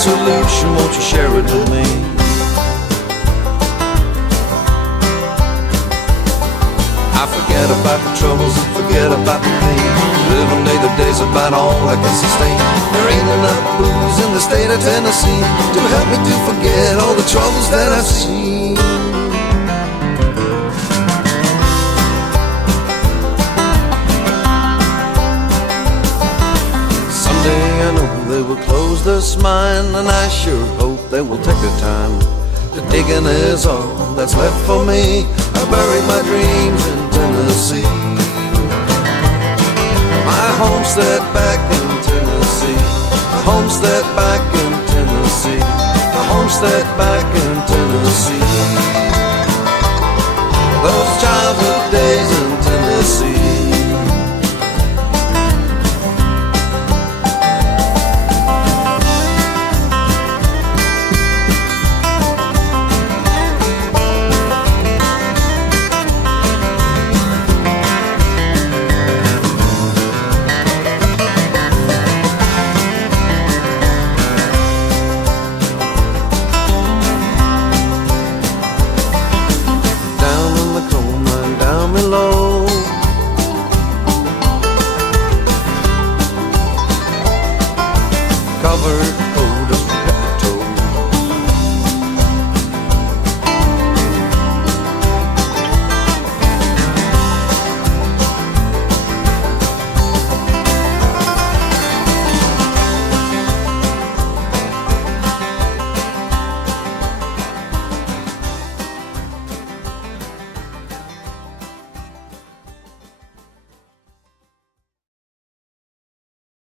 solution, won't you share it with me? I forget about the troubles and forget about the pain. Living day to day's about all I can sustain. There ain't enough booze in the state of Tennessee to help me to forget all the troubles that I've seen. Someday I know they will close this mine, and I sure hope they will take the time. The digging is all that's left for me. I buried my dreams in Tennessee. My homestead back in Tennessee. My homestead back in Tennessee. My homestead back in Tennessee. Those childhood days in Tennessee.